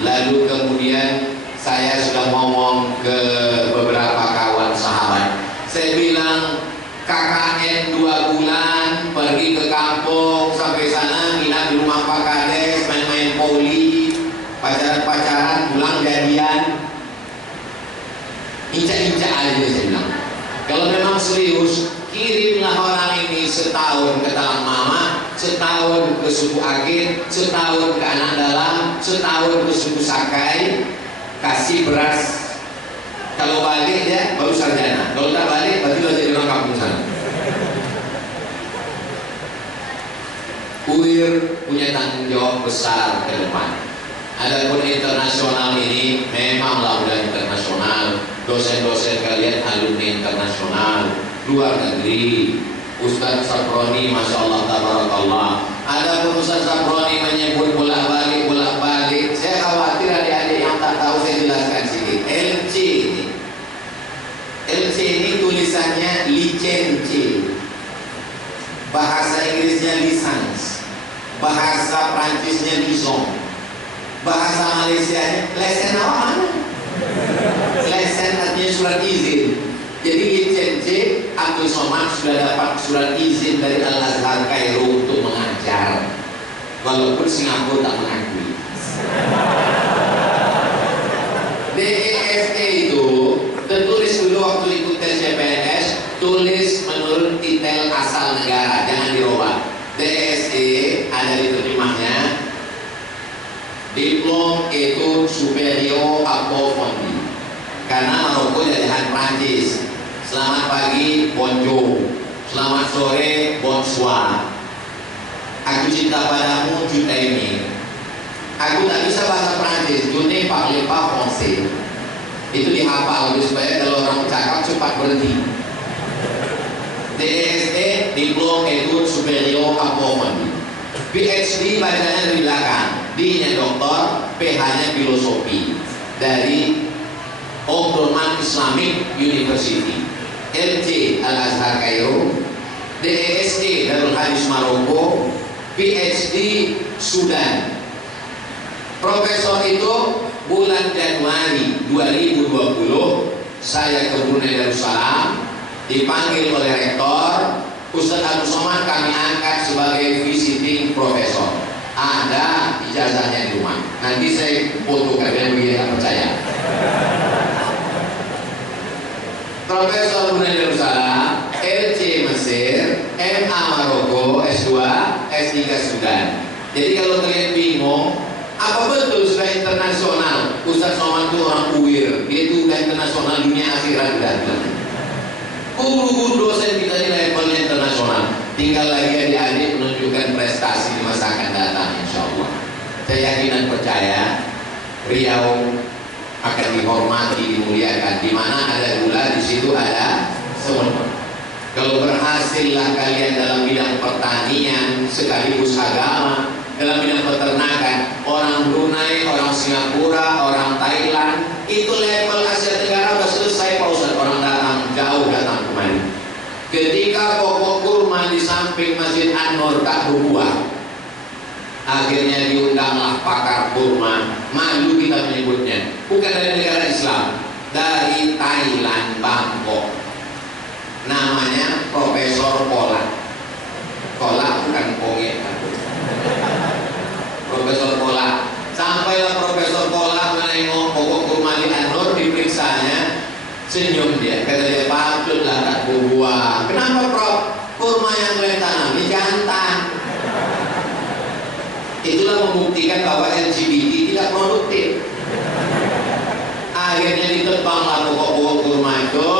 Lalu kemudian saya sudah ngomong ke beberapa kawan sahabat. Saya bilang KKN 2 bulan pergi ke kampung, sampai sana nginap di rumah Pak Kades, main-main poli, pacaran-pacaran, pulang jadian, injak-injak aja saya bilang. Kalau memang serius, kirimlah orang ini setahun ke Talang Mama, setahun ke suku Akeh, setahun ke Anak Dalam, setahun ke suku Sakai, kasih beras. Kalau balik dia baru sarjana, kalau tak balik berarti lo jadi orang kampung sana. UIR punya tanggung jawab besar ke depan. Adapun internasional ini memanglah udah internasional. Dosen-dosen kalian alumni internasional, luar negeri. Ustaz Saproni, masya Allah, tabarakallah. Adapun Ustaz Saproni menyebut bolak-balik, saya khawatir adik-adik yang tak tahu, saya jelaskan sedikit. LC ini tulisannya licence, bahasa Inggrisnya license, bahasa Prancisnya liaison, bahasa Malaysianya lesen apa mana? Lesen artinya surat izin. Jadi licence, Abdul Somad sudah dapat surat izin dari Al-Azhar Kairo untuk mengajar, walaupun Singapura tak mengakui. DESE itu tertulis dulu waktu ikut tes CPNS, tulis menurut titel asal negara, jangan dirubah. DESE ada di terjemahnya, Diplom Etudes Superior Approfondie, karena Maroko jajahan Prancis. Selamat pagi, bonjour. Selamat sore, bonsoir. Aku cinta padamu, tu t'aime. Aku tak bisa bahasa Prancis, je ne parle pas français. Itu dihafal supaya kalau orang bercakap cepat berhenti. DSE, Diplom Etudes Superior Approfondie. PhD bacanya di belakang, D-nya doktor, PH-nya filosofi dari Omdurman Islamic University. LC Al-Azhar Kairo, DESE Darul Hadis Maroko, PhD Sudan. Profesor itu bulan Januari 2020 saya ke Brunei Darussalam, dipanggil oleh rektor, Ustaz Abdul Somad kami angkat sebagai visiting profesor. Ada ijazahnya di rumah. Nanti saya foto kalian begini, tak percaya. Profesor Brunei Darussalam, LC Mesir, MA Maroko, S2, S3 Sudan. Jadi kalau kalian bingung, apa betul sudah internasional? Ustaz Somad itu orang UIR, dia itu udah internasional, dunia akhirat udah. Guru-guru dosen kita ini levelnya internasional. Tinggal lagi adik-adik menunjukkan prestasi di masa akan datang, insya Allah. Saya yakin dan percaya Riau akan dihormati, dimuliakan. Di mana ada gula, di situ ada semut. Kalau berhasillah kalian dalam bidang pertanian sekaligus agama, dalam bidang peternakan, orang Brunei, orang Singapura, orang Thailand, itu level Asia Tenggara sudah selesai Pak Ustaz. Orang datang jauh datang kemari. Ketika pokok kurma di samping Masjid An-Nur tak berbuah, akhirnya diundanglah pakar kurma. Malu kita menyebutnya, bukan dari negara Islam, dari Thailand, Bangkok. Namanya Profesor Kolak. Kolak bukan konge. Profesor Kolak. Sampailah Profesor Kolak menengok pokok kurma di An-Nur, diperiksanya, senyum dia. Kata dia, patutlah tak berbuah. Kenapa Prof? Kurma yang kalian tanam ini jantan. Itulah membuktikan bahwa LGBT tidak produktif. Akhirnya ditebanglah pokok-pokok kurma itu,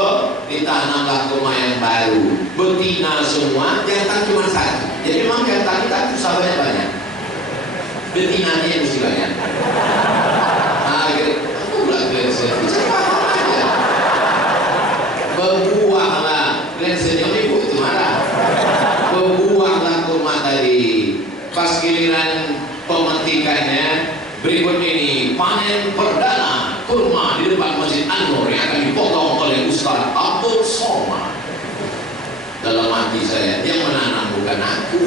ditanamlah kurma yang baru. Betina semua, jantan cuma satu. Jadi memang jantan kita susah banyak-banyak. Betinanya yang mesti banyak. Akhirnya, aku pula Glenn Senyum. Berbuahlah. Glenn Senyum ibu itu marah. Berbuahlah kurma tadi. Pas giliran pemetikannya, berikut ini panen perdana kurma di depan Masjid An-Nur yang akan dipotong oleh Ustaz Abdul Somad. Dalam hati saya, yang menanam bukan aku,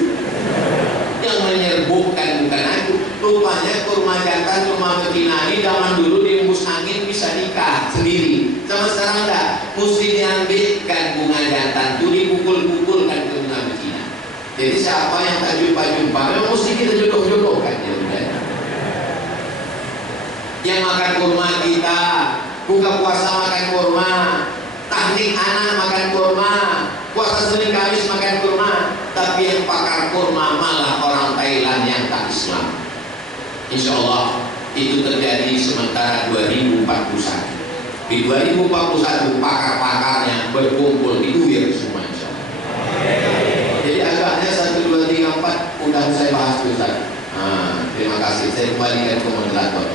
yang menyerbukan bukan aku. Rupanya kurma jantan, kurma betina ini zaman dulu diembus angin bisa nikah sendiri. Sama sekarang enggak, mesti diambilkan bunga jantan itu, dipukul-pukulkan ke bunga betina. Jadi siapa yang tak jumpa-jumpa, memang mesti kita jodoh-jodohkan ya udah. Yang makan kurma kita, buka puasa makan kurma, tahnik anak makan kurma, puasa Senin Kamis makan kurma. Tapi yang pakar kurma malah orang Thailand yang tak Islam. Insya Allah itu terjadi sementara 2041. Di 2041 pakar-pakarnya berkumpul di UIR semua insya Allah. Jadi agaknya 1, 2, 3, 4 udah saya bahas Ustaz. Terima kasih. Saya kembalikan ke moderator.